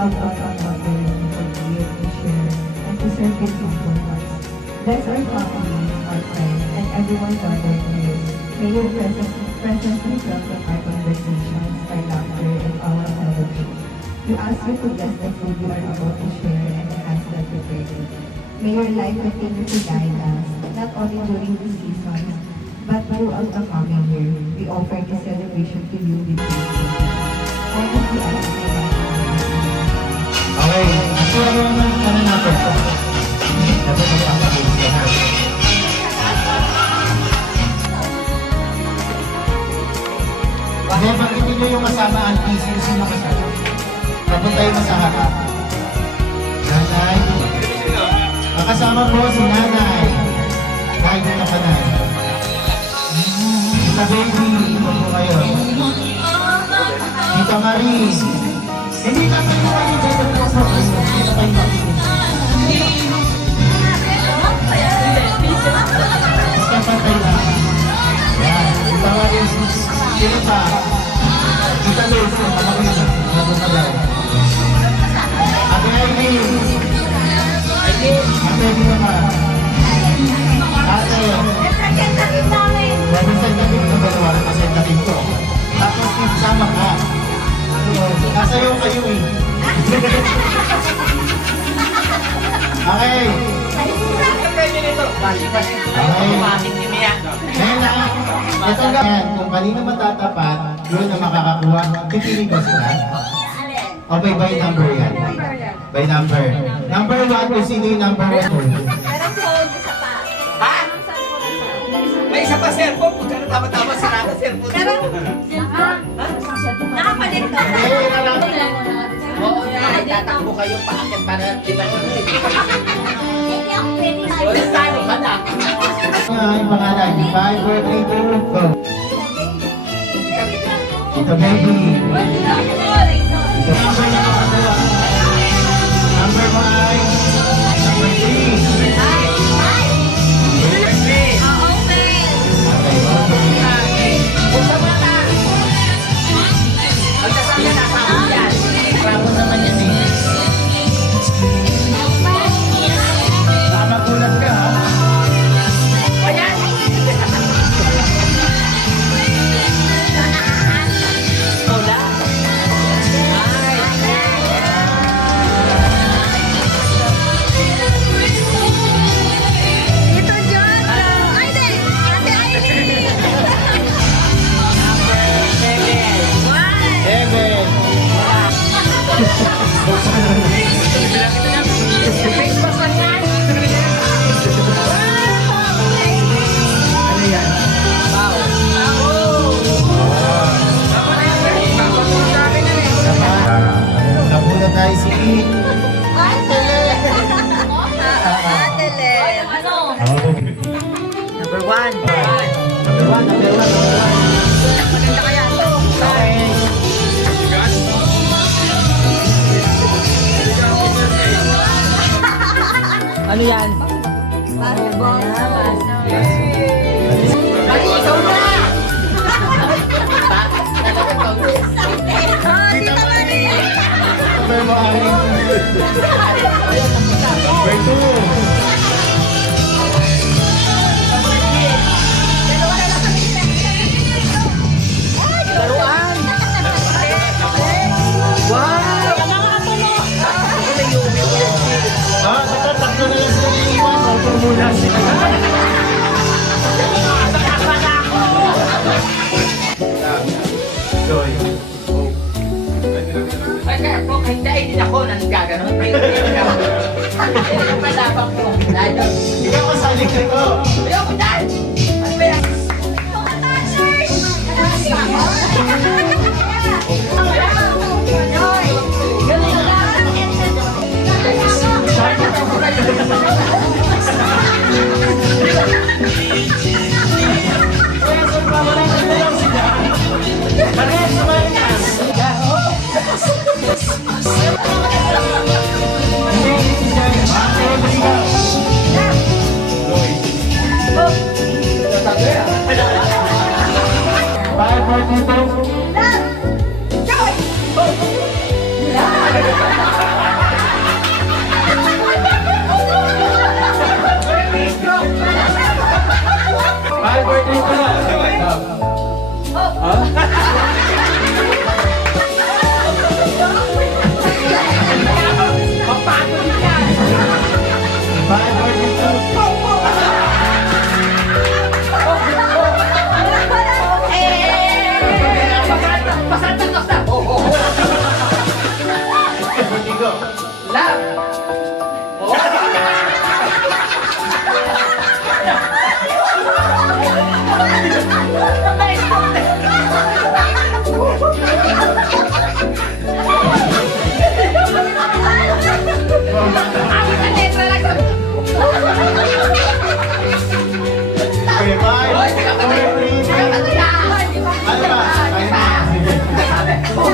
love us on what we forgive, to share, and to serve with simple hearts. Bless our family, our friends, and everyone gathered here. May your presence be felt in our conversations, our laughter, and our fellowship. We ask you to bless the food you are about to share and the hands that prepare it. May your light continue to guide us, not only during the seasons, but throughout the coming year. We offer this celebration to you with thanksgiving. Kindly ask for that. Okay, so ano natin? Dapat magpapagod ka na. Bakit banggitin nyo yung kasama ang sino kasama? Tapos tayo sa harap. Nanay. Makasama po si nanay. Kahit na kapanay. Tita Baby, ito po kayo. Tita Marie. Hindi na kayo kayo dito po sa kayo. Hindi na kayo basta patay na. Yan. Tita Marie, sino pa? Tita Liz, kapagin na. Nagpapalay. Ate Ivy. Ate Ivy naman. Ate. Representative na dalawa. Representative ko. Tapos sama ka. Kasayo kayo eh. Okay. Ngayon na, ito ganyan, kung kanino matatapat, yun na makakakuha, pipili ba sila? O by number yan? By number. Number 1, kung sino yung number 1? Ha? May isa pa cellphone, kung gano'n tama-tama sarado cellphone. Nakapalit ka. Oo yan, tatakbo kayo paakit para diba yun. Hindi ako pwede Wala tayo ka na. Yung pangalan, 5, 4, 3, 2, go! Ito baby! Ito number na nakagawa. Number 5, number 3. Nabunod tayo si Number 1. Number 1. Maganda kaya ito. Ano yan? Ay, ikaw na! Number 2. Laruan! Wow! Dapat tatlo na lang sila iiwan. Auto muna sila. Joy. Ay, kaya po, kahit dahil din ako nang gaganon. Ay, malabang po. Ikaw kasali ka ko. Ayoko dahil! Ano ba yan? Bye, Happy birthday to Love. Mapago din yan. Bye, birthday to Pasantos na. birthday ko. Love. Ako na letra lang. Okay, bye. Hoy, sige pa tayo. Sige pa tayo. Ano ba? Ayun na. Sige. Birthday ko.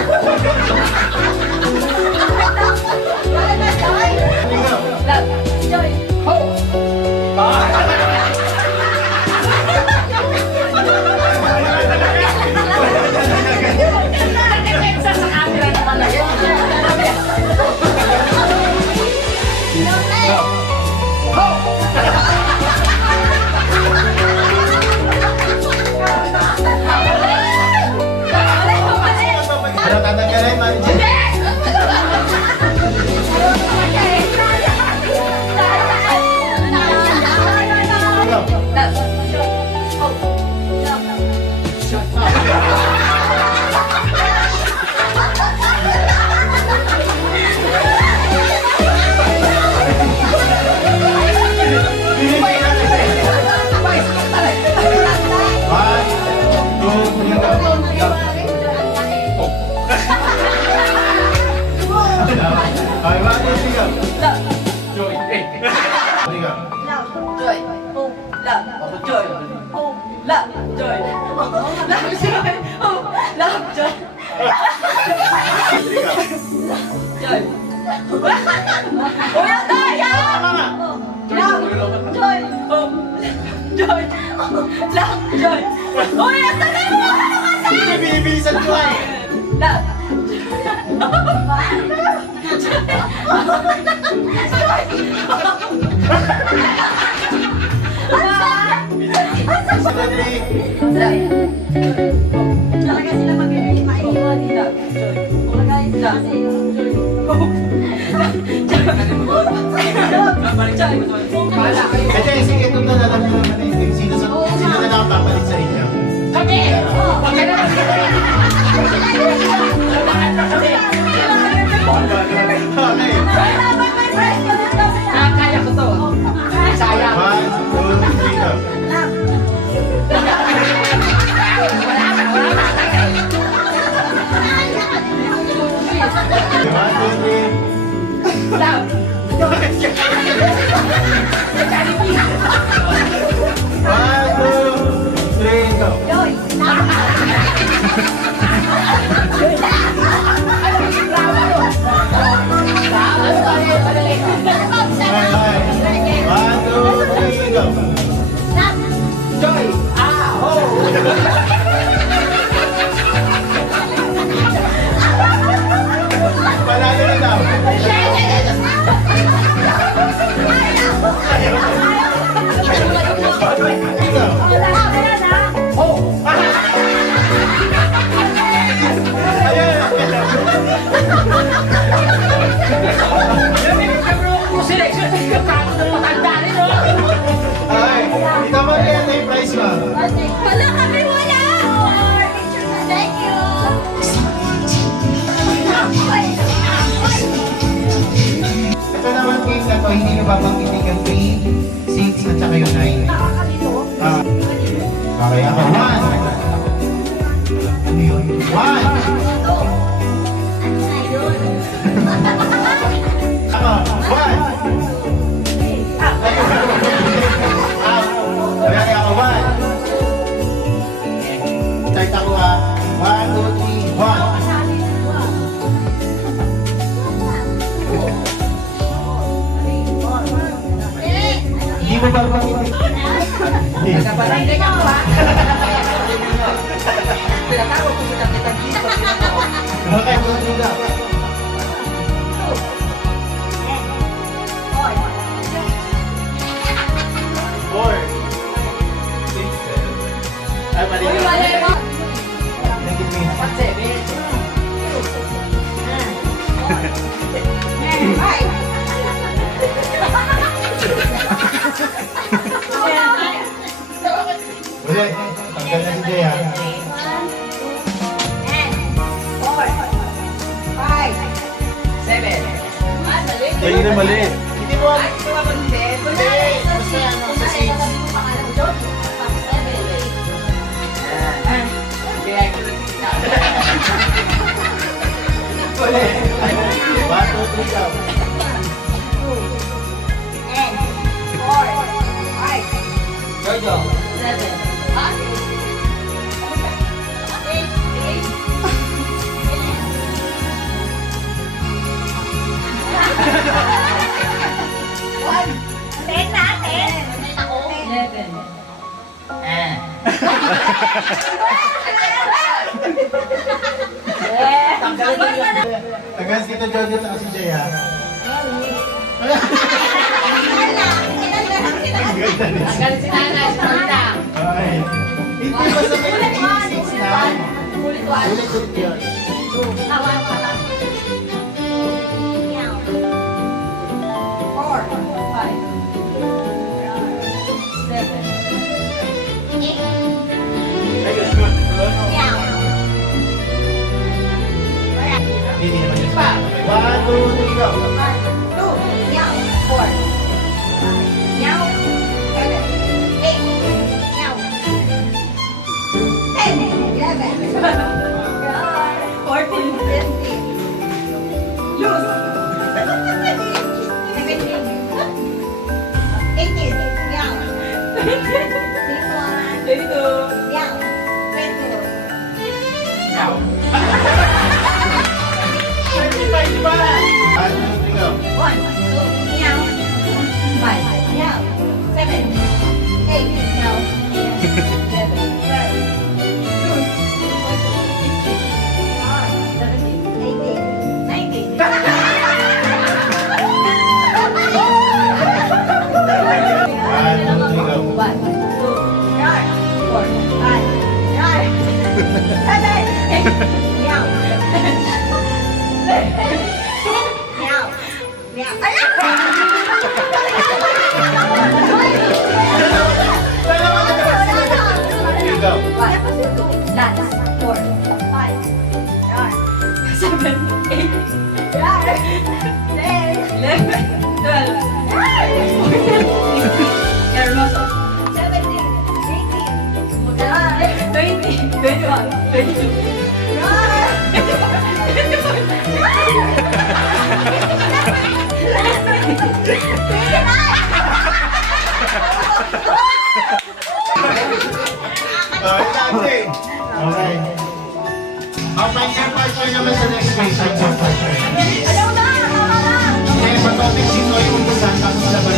Love. Ho. Sa camera naman na yan. Ho. Ano tatanggalin, Mari Jane? Ikaw. One, two, three, go. Okay, one, two, three, go. Three, go. Three, go. Tama nga. Hindi, binibilisan ko eh. Three. Kasi sige, ito na alam nyo naman eh. Sino na lang ang papalit sa inyo? Kami! Huwag ka na mag-ibig! Okay. Kaya ko to. Sayang. One, two, three, go. Okay, one, two, three. Love. One, two, three, go. Okay. One, two, three, go. Joy! Ah! Ho! Palalo na daw. Ikaw. Ho! Ayan. Selection! Kako ng matanda rin, no? Ay, ikaw ba rin na yung prize mo? Wala kami, wala! Thank you! Ito naman case na to, hindi nyo babanggitin yung 3, 6, at saka yung 9. Ah. Okay, ako. 1. Ano yun? 1. Ako. 1. Ready ako. 1. Start ako ha. 1, 2, 3, 1. Hindi mo babanggitin. Nagkabarangay ka ba? Tinatawag ko sa kitang dito. Okay, buti na. Four, 6, 7. Hindi. Tanggal na si Jay ha. 7. Ayun na mali. Hindi mo. Ay, ito ba hindi? Hindi. Basta ano, sa seats. Kaya ko lang sila. Ulit. 1, 2, 3, go. Jojo. Tagas dito Jojo at si Jay ha. Tanggal si nanay, si tita. Okay. Hindi ba sa may 6 na? Ulit yun. Hindi naman yun. 1, 2, 3, go. Hindi ba? 1, 2, 3, go. Okay. Okay, yung partner naman sa next station. Yung partner. Okay, pag-topic si Noy kung saan tapos laban.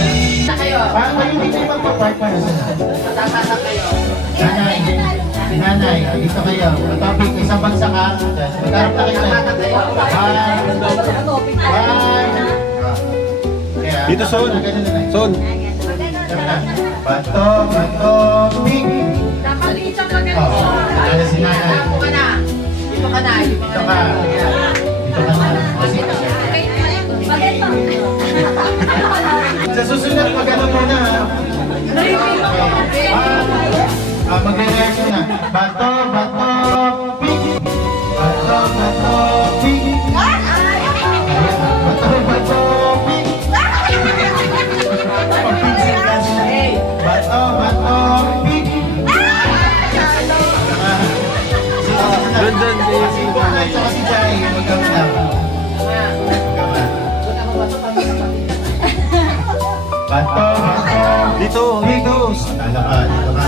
Na kayo. Paano ba yung hindi magpa-partner sa saan? Matatasa kayo. Nanay, dito kayo. Topic, isang bansa ka. Magkarap na kayo. Dito, Son. Son. Bato, pig. Dapat dito ka ganito. Ano si nanay? Tapo ka na. Dito ka na. Dito ka. Dito ka na. Sa susunod, mag-ano muna ha. Magre-reaction na. Bato, pig. Bato, pig. Bato, pig. Pag-pigsin ka sila. Bato, pig. Doon. Si Kuya at saka si Jai, magkakaroon na. Bato, Dito. Tala ka, dito ka.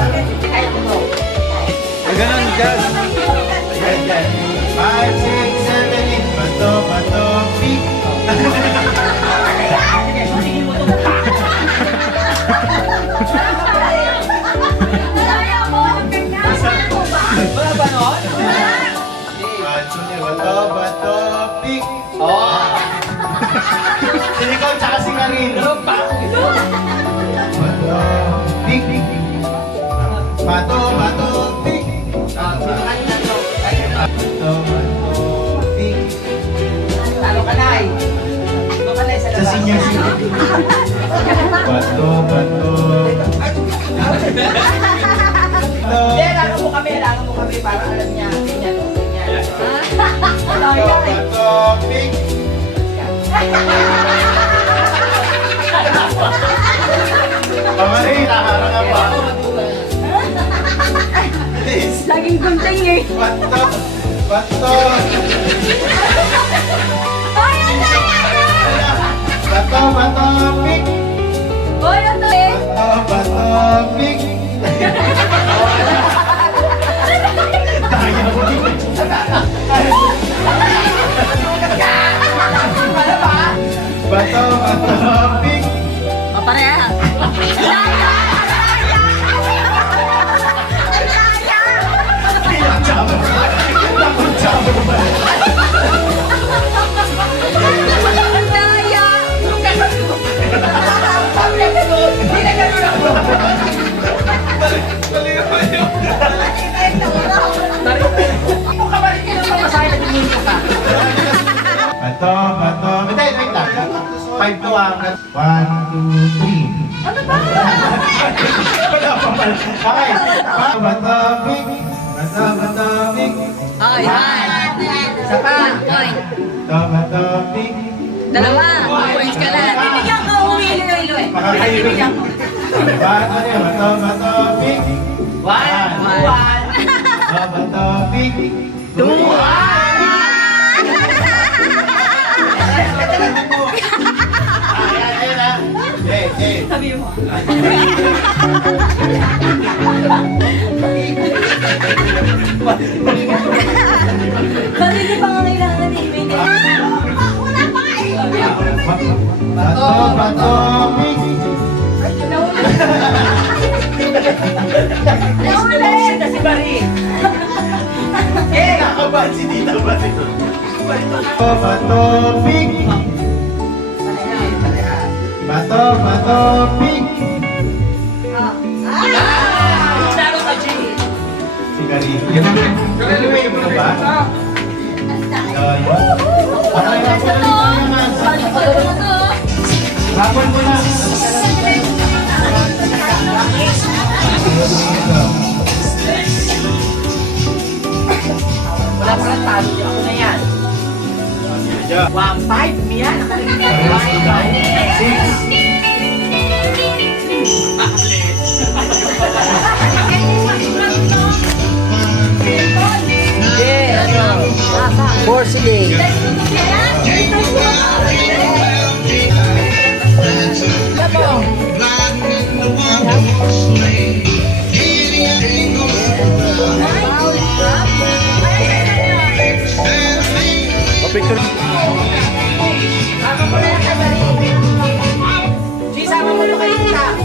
Ganun, gas. Yan. 5, 6, 7, 8. Bato, pig. Wala ba nun? Bato, pig. Oo. Sinikaw tsaka si Karin. Bato, pig. Bato, pig. Sino ka nila to? Bato, pig. Talo ka na eh. Dito ka na eh, sa Sa labas. senior citizen. Bato, kami para alam niya. Ganyan, o, ganyan. Topic. Pamari, nakaharang pa. Please. Laging gunting eh. Bato. Bato. Hoy, ang daya! Bato, bato, pik. Hoy, ang daya! Bato, bato, pik. Tayo mo din. Bato, bato, pik. O, pareha. Daya! Chamo. Chamo ba? Ang daya! Hindi na ganun ako. Ako ka ba rin kayo sa masahe na dinito ka? Bato, bato. Wait lang. 5 to ang 1, 2, 3. Ano ba? Wala pa pala. Okay. Bato, pik. Bato, bato, pik. Ay, ay. Isa pa. Point. Bato, bato, pik. Dalawa. Points ka na. Bibigyan ko umili-ilo-ilo eh. Makakahilig. Bato, bato, bato, pik. One. Bato, bato, pik. Ayan na. Sabi mo. Kanina pa nga kailangan i-ibig. Una pa eh! Bato, bato, pik. Nauli! Ito si Bari. Nakabahan si Tita ba ito? Bato, bato, pik. Bato, bato, pik. Laro ka, G. Si Gary. Naliway mo na ba? Patay na po naman. Rapon mo na. Wala pa lang talo. Ako na yan. 1-5, Mia. Porcelain. Picture. G, sama mo yung kayo kita.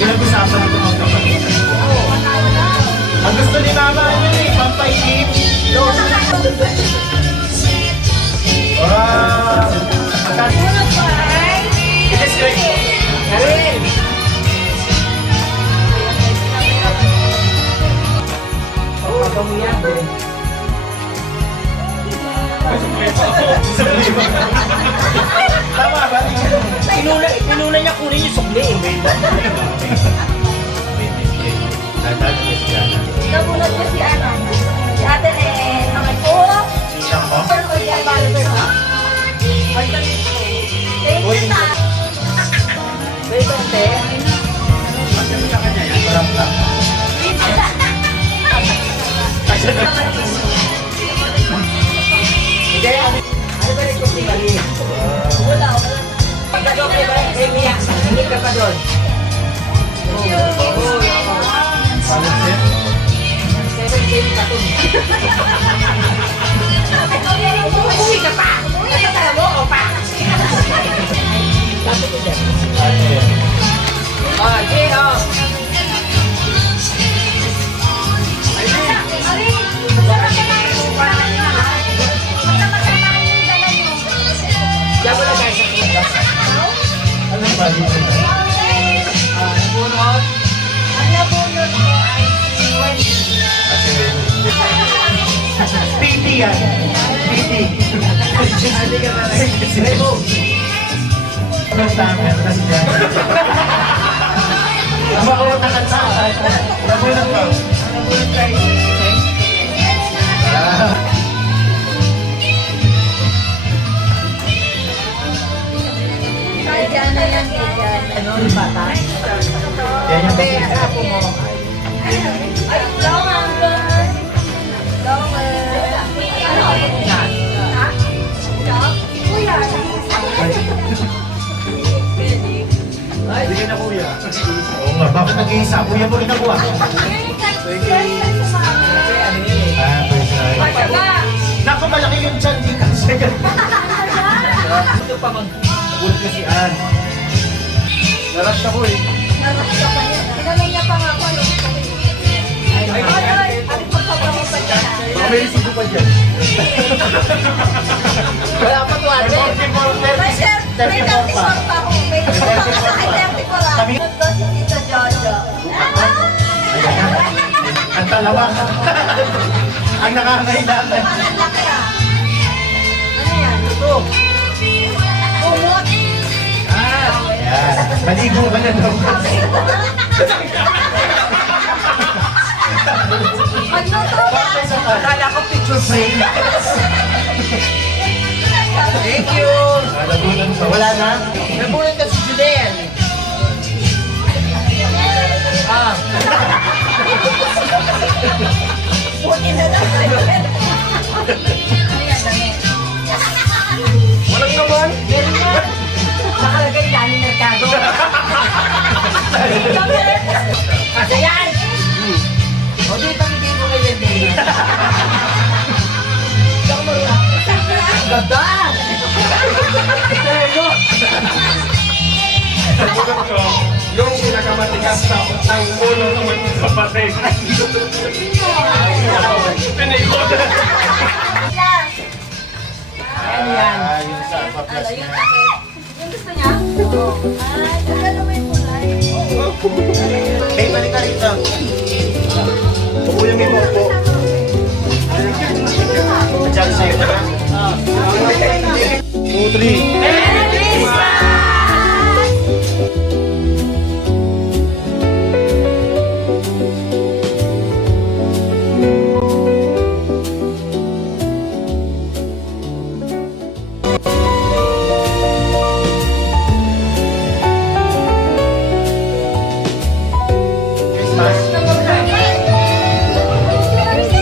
Pinag-usapan ito mga kapatid. Ang gusto ni Mama, ano yun eh, pampainip. Wow! It is great. Karin! Pagkamuyan din. Tama ba? Pinuna niya kunin yung sukli. Nabunod ko si ano. Si ate eh. Naman ko. Pero ko yan, balo ko ha. Ay, dali ko. Thank you, ta. Wait, ate. Hindi, ano ba rin kung tingali? Wala, wala. Pagkado kay Mia, hindi ka pa doon. Seven ka doon. Uwi ka pa! Uwi ka pa mo o pa? Sabi ko dyan. Oh, Jay, oh. yan. Piti. Anong tamer? Kasi dyan. Makuha ka sa akin. Nabunan ko. Kaya dyan na yan, kaya dyan. Ano, yung bata? Yan yung Kaya asapo mo. Ay, lower. Lower. Ano? Ha? Kuya. Sige na kuya. Oo nga, bakit nag-iisa? Kuya mo rin ako ah. Ah, first time. Naku, malaki yung chan, di kasi. Ito pa Nagulat ka si Ann. Narush ako eh. Narush ka pa niya. Pinanay niya pa nga ako. Ay, at pagpapamu pa niya. Baka may resibo pa dyan. Wala pa to ate. May share, may 34 pa ako. May 34 pa ako sa akin, 34 lang. Ito si Tito Jojo. Ang talawang. Ang nakangailangan. Ang laki ah. Ano yan? Ito. Umot. Yan. Maligo ka na daw. Magluto ka. Akala ko picture frame. Thank you. Nagulat ka. Wala na? Nabunan ka si Julian. Ah. Buti na lang. Ano yan, dami? Walang naman. Meron nga. Nakalagay Dani Mercado. Kasi yan. O di pamigay mo kay Lendea. Ganda! Seryo! Yung pinakamatigas na ang ulo ng mga kapatid. Pinikot. Yan yan. Yung sa Paplas Ano, yung na. takip. Yung gusto niya? Oo. Ay, ano mo yung kulay? Hey, balik ka rito. Kuya may po. Diyan sa'yo na. 2, 3. Christmas.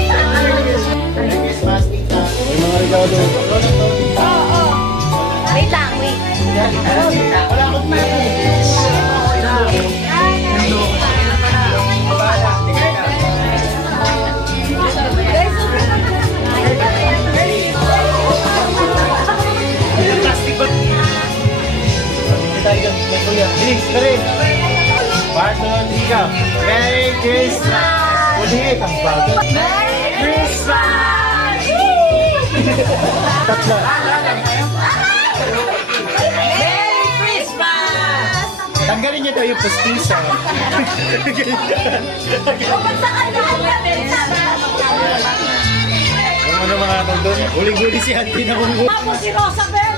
Merry Christmas, tita. May mga regalo. Oo. Wait lang, wait. Wala akong pera. Plastic bag. Bilis, dali. Barton, ikaw. Merry Christmas! Ulit, ang bago. Merry Christmas! Tatlo. Merry Christmas! Tanggalin niyo daw yung postisa. O, ba't sa kanya? Kung ano mga akong doon, huling-huli si Auntie na kung Ako si Rosabel!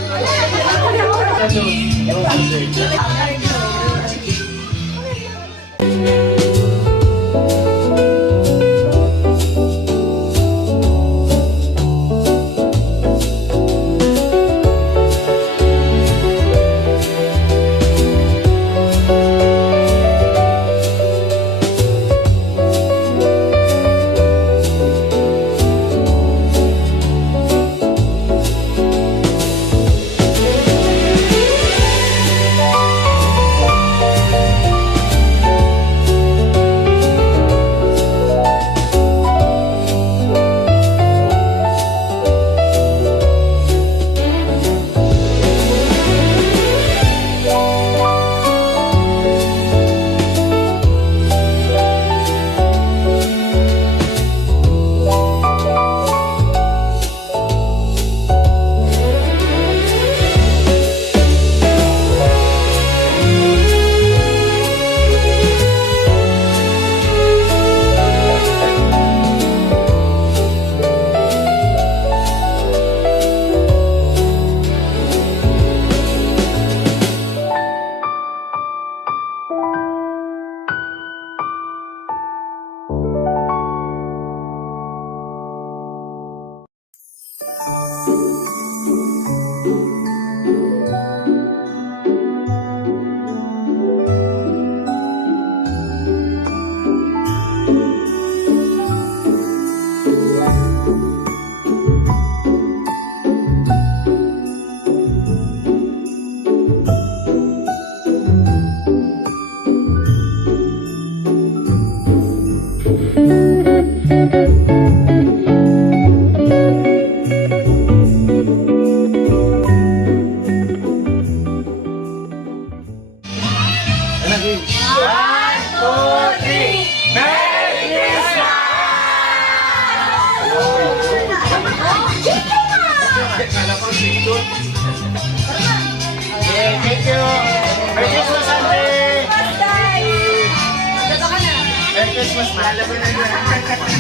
3. 1, 2, 3. Merry Christmas! Kala ko singkot. Okay, thank you. Merry Christmas, Andre! Guys! Merry Christmas, mahal mo na yan.